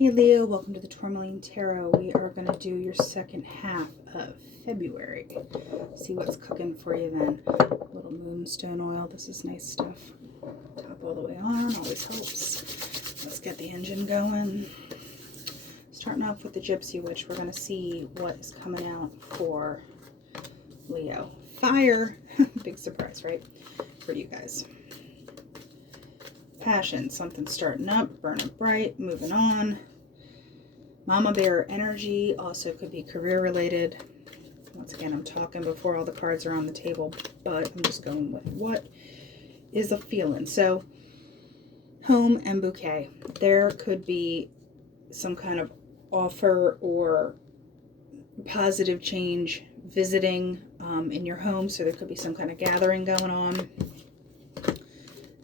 Hey Leo, welcome to the Tourmaline Tarot. We are going to do your second half of February. See what's cooking for you then. A little moonstone oil. This is nice stuff. Top all the way on. Always helps. Let's get the engine going. Starting off with the Gypsy Witch, we're going to see what is coming out for Leo. Fire. Big surprise, right? For you guys. Passion. Something starting up, burning bright, moving on. Mama Bear energy also could be career related. Once again, I'm talking before all the cards are on the table, but I'm just going with what is a feeling. So, home and bouquet. There could be some kind of offer or positive change visiting in your home. So there could be some kind of gathering going on.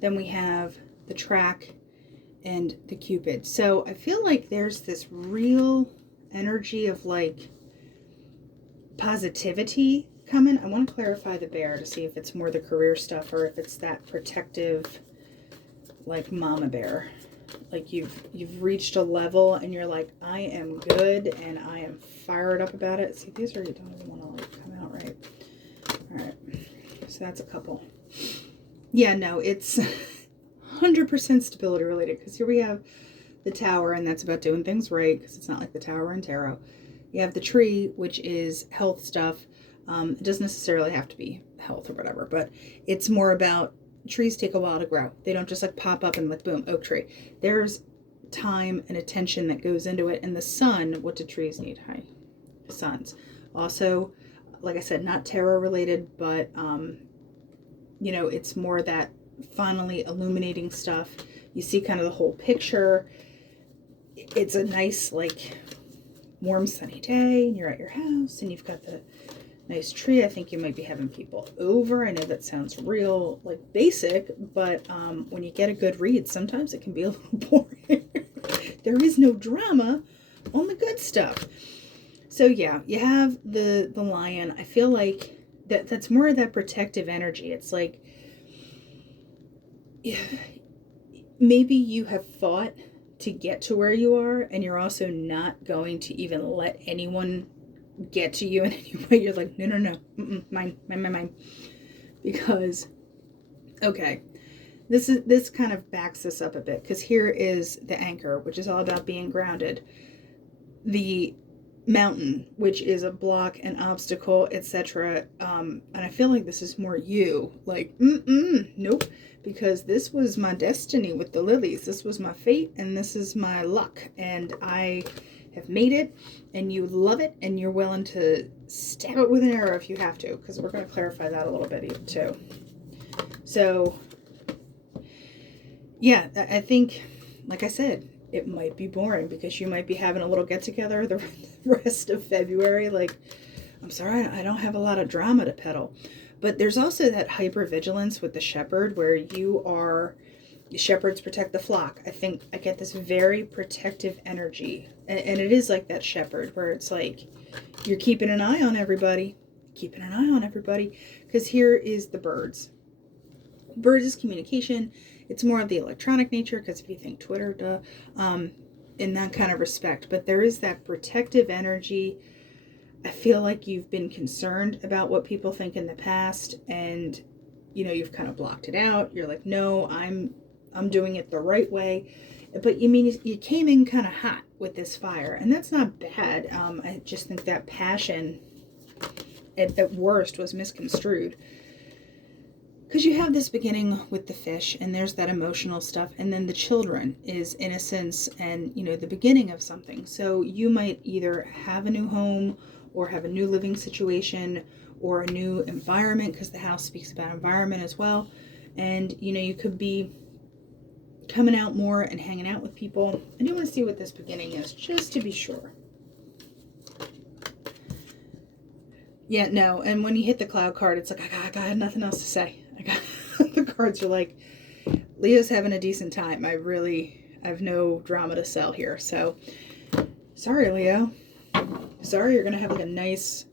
Then we have the track and the Cupid. So I feel like there's this real energy of like positivity coming. I want to clarify the bear to see if it's more the career stuff or if it's that protective, like mama bear. Like you've reached a level and you're like, I am good and I am fired up about it. See, these already don't even want to like come out right. All right, so that's a couple. Yeah, no, it's 100% stability related, because here we have the Tower, and that's about doing things right, because it's not like the Tower in tarot. You have the Tree, which is health stuff. It doesn't necessarily have to be health or whatever, but it's more about trees take a while to grow. They don't just like pop up and like boom, oak tree. There's time and attention that goes into it. And the sun, what do trees need? Hi, suns. Also, like I said, not tarot related, but you know, it's more that finally illuminating stuff. You see kind of the whole picture. It's a nice like warm sunny day and you're at your house and you've got the nice tree. I think you might be having people over. I know that sounds real like basic, but when you get a good read, sometimes it can be a little boring. There is no drama on the good stuff. So yeah, you have the lion. I feel like that's more of that protective energy. It's like maybe you have fought to get to where you are, and you're also not going to even let anyone get to you in any way. You're like, no, mine. Because, okay, this kind of backs this up a bit, because here is the anchor, which is all about being grounded. The mountain, which is a block, an obstacle, etc. And I feel like this is more you, like, nope. Because this was my destiny with the lilies. This was my fate and this is my luck. And I have made it and you love it and you're willing to stab it with an arrow if you have to. Because we're going to clarify that a little bit too. So, yeah, I think, like I said, it might be boring because you might be having a little get together the rest of February. Like, I'm sorry, I don't have a lot of drama to peddle. But there's also that hypervigilance with the shepherd where shepherds protect the flock. I think I get this very protective energy. And it is like that shepherd where it's like, you're keeping an eye on everybody. Because here is the birds. Birds is communication. It's more of the electronic nature, because if you think Twitter, in that kind of respect. But there is that protective energy. I feel like you've been concerned about what people think in the past, and you know, you've kind of blocked it out. You're like, no, I'm doing it the right way. But you mean you came in kind of hot with this fire, and that's not bad. I just think that passion at worst was misconstrued, because you have this beginning with the fish, and there's that emotional stuff, and then the children is innocence and, you know, the beginning of something. So you might either have a new home or have a new living situation or a new environment, because the house speaks about environment as well. And, you know, you could be coming out more and hanging out with people. I do want to see what this beginning is, just to be sure. Yeah, no, and when you hit the cloud card, it's like, I got nothing else to say. The cards are like, Leo's having a decent time. I have no drama to sell here. So, sorry, Leo. Sorry, you're going to have like a nice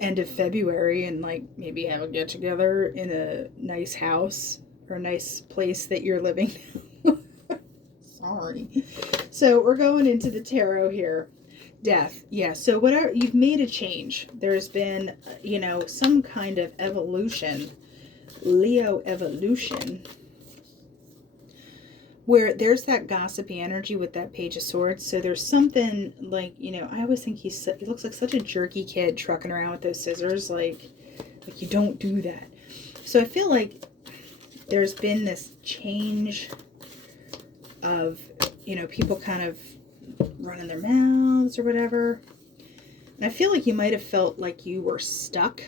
end of February and like maybe have a get together in a nice house or a nice place that you're living. sorry. So we're going into the tarot here. Death. Yeah. So whatever, you've made a change. There's been, you know, some kind of evolution, Leo evolution, where there's that gossipy energy with that Page of Swords. So there's something like, you know, I always think he looks like such a jerky kid trucking around with those scissors. Like you don't do that. So I feel like there's been this change of, you know, people kind of running their mouths or whatever. And I feel like you might have felt like you were stuck,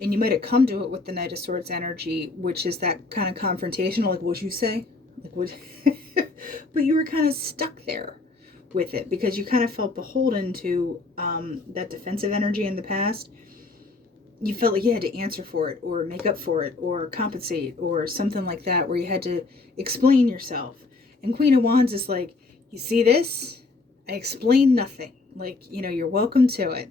and you might have come to it with the Knight of Swords energy, which is that kind of confrontational, like, what'd you say? Like, what? But you were kind of stuck there with it because you kind of felt beholden to that defensive energy in the past. You felt like you had to answer for it or make up for it or compensate or something like that, where you had to explain yourself. And Queen of Wands is like, you see this? I explain nothing. Like, you know, you're welcome to it.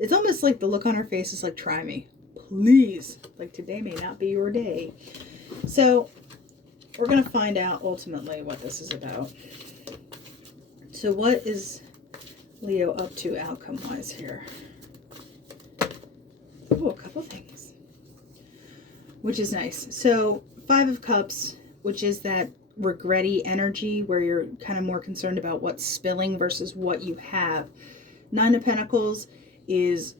It's almost like the look on her face is like, try me, please. Like, today may not be your day. So we're going to find out ultimately what this is about. So what is Leo up to outcome-wise here? Oh, a couple things, which is nice. So 5 of Cups, which is that regretty energy where you're kind of more concerned about what's spilling versus what you have. 9 of Pentacles is,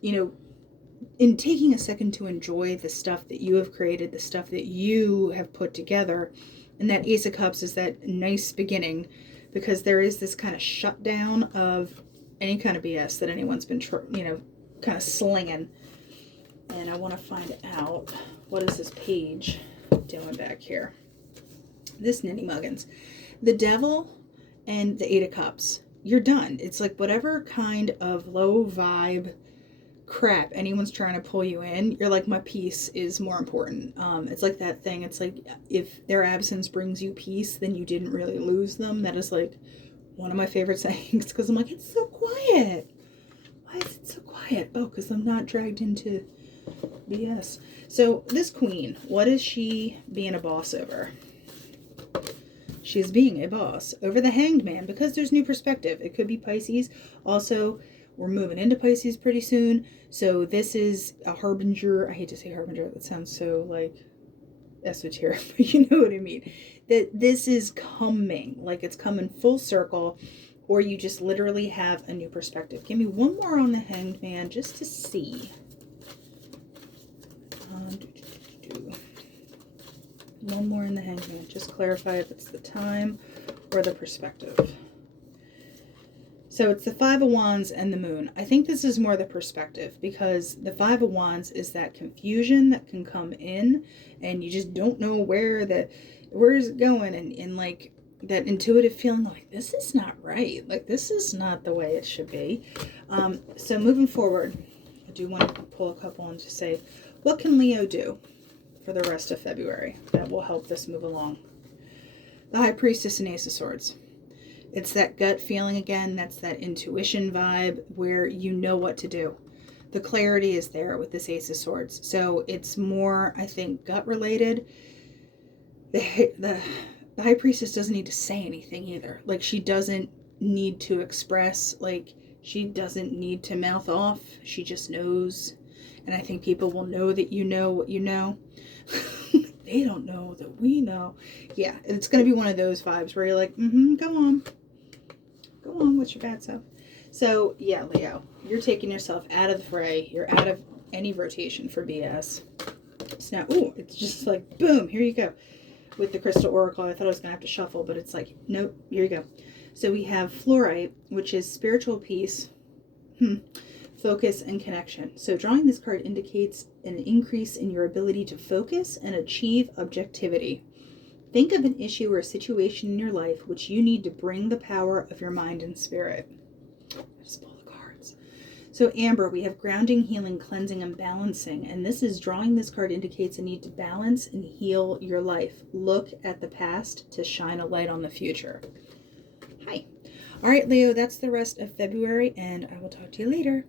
you know, in taking a second to enjoy the stuff that you have created, the stuff that you have put together. And that Ace of Cups is that nice beginning, because there is this kind of shutdown of any kind of BS that anyone's been, you know, kind of slinging. And I want to find out, what is this page doing back here? This Ninny Muggins. The Devil and the 8 of Cups. You're done. It's like whatever kind of low vibe crap anyone's trying to pull you in, you're like, my peace is more important. It's like that thing. It's like, if their absence brings you peace, then you didn't really lose them. That is like one of my favorite sayings, because I'm like, it's so quiet. Why is it so quiet? Oh, because I'm not dragged into BS. So this queen, what is she being a boss over? She's being a boss over the Hanged Man, because there's new perspective. It could be Pisces. Also, we're moving into Pisces pretty soon. So this is a harbinger. I hate to say harbinger. That sounds so like esoteric, but you know what I mean. That this is coming. Like, it's coming full circle, or you just literally have a new perspective. Give me one more on the Hanged Man just to see. One more in the Hanged Man. Just clarify if it's the time or the perspective. So it's the 5 of Wands and the Moon. I think this is more the perspective, because the 5 of Wands is that confusion that can come in and you just don't know where is it going, and like that intuitive feeling like, this is not right. Like, this is not the way it should be. So moving forward, I do want to pull a couple and just say, what can Leo do for the rest of February that will help this move along? The High Priestess and Ace of Swords. It's that gut feeling again. That's that intuition vibe where you know what to do. The clarity is there with this Ace of Swords. So it's more, I think, gut related. The High Priestess doesn't need to say anything either. Like, she doesn't need to express. Like, she doesn't need to mouth off. She just knows. And I think people will know that you know what you know. They don't know that we know. Yeah, it's going to be one of those vibes where you're like, go on. Go on with your bad stuff. So, yeah, Leo, you're taking yourself out of the fray. You're out of any rotation for BS. So now, ooh, it's just like, boom, here you go. With the Crystal Oracle, I thought I was going to have to shuffle, but it's like, nope, here you go. So we have Fluorite, which is spiritual peace, focus, and connection. So drawing this card indicates an increase in your ability to focus and achieve objectivity. Think of an issue or a situation in your life which you need to bring the power of your mind and spirit. Just pull the cards. So Amber, we have grounding, healing, cleansing, and balancing. And this is, drawing this card indicates a need to balance and heal your life. Look at the past to shine a light on the future. Hi. All right, Leo, that's the rest of February, and I will talk to you later.